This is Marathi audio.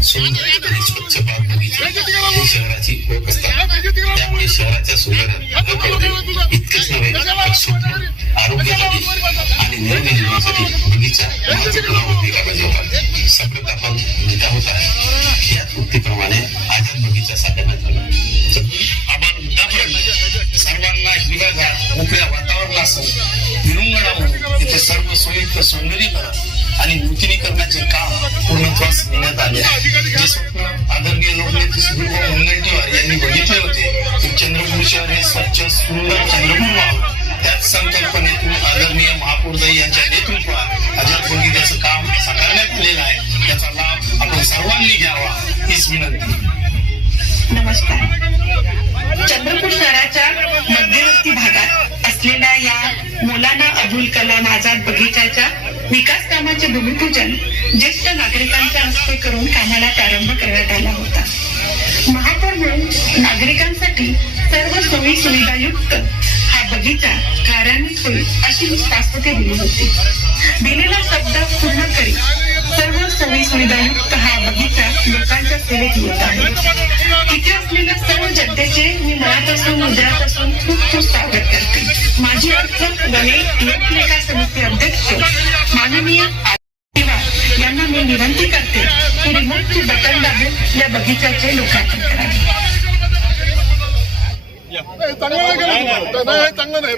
सुंदर आणि स्वच्छ बाग बगीचे ही शहराची ओळख असतात त्यामुळे शहराच्या सुंदर इतकेच नव्हे तर सुदृढ आरोग्यासाठी आणि निरोगी जीवनासाठी बगीचा महत्त्वपूर्ण भूमिका बजावतात सर्वप्रथम नेता होत याच उक्तीप्रमाणे आझाद बगीचा साधण्यात आला आपण उद्यापर्यंत सर्वांना हिरव्यागार मोकळ्या वातावरणासह विरंगुळा म्हणून इथे सर्व सोयीचं सौंदर्यीकरण आणि नूतनीकरणाचे काम पूर्णत्वास नेण्यात आले. आहे स्वप्न आदरणीय लोकनेते सुधीरभाऊ मुनगंटीवार यांनी बघितले होते की चंद्रपूर शहर हे स्वच्छ सुंदर चंद्रपूर व्हावं त्याच संकल्पनेतून आदरणीय महापौरदाई यांच्या नेतृत्वात अजब बगीच्याचं काम साकारण्यात आलेलं आहे त्याचा लाभ आपण सर्वांनी घ्यावा हीच विनंती. नमस्कार. चंद्रपूर शहराच्या कलाम आझाद बगीचाच्या विकास कामाचे भूमिपूजन ज्येष्ठ नागरिकांच्या हस्ते करून कामाला प्रारंभ करण्यात आला होता. महापौर म्हणून नागरिकांसाठी सर्व सोयी सुविधायुक्त हा बगीचा कार्यान्वित होईल अशी शाश्वती दिली होती. दिलेला शब्द पूर्ण करी सर्व सोयी सुविधायुक्त हा बगीचा लोकांच्या सेवेत येत आहे. इथे असलेल्या सर्व जनतेचे मी मनात मनापासून असून खूप खूप स्वागत. माझी अर्थ लोकलेखा समिती अध्यक्ष माननीय यांना मी विनंती करते की रिमोटचे बटन दाबून या बगीचाचे लोकार्पण करावे. चांगलं नाही चांगलं नाही.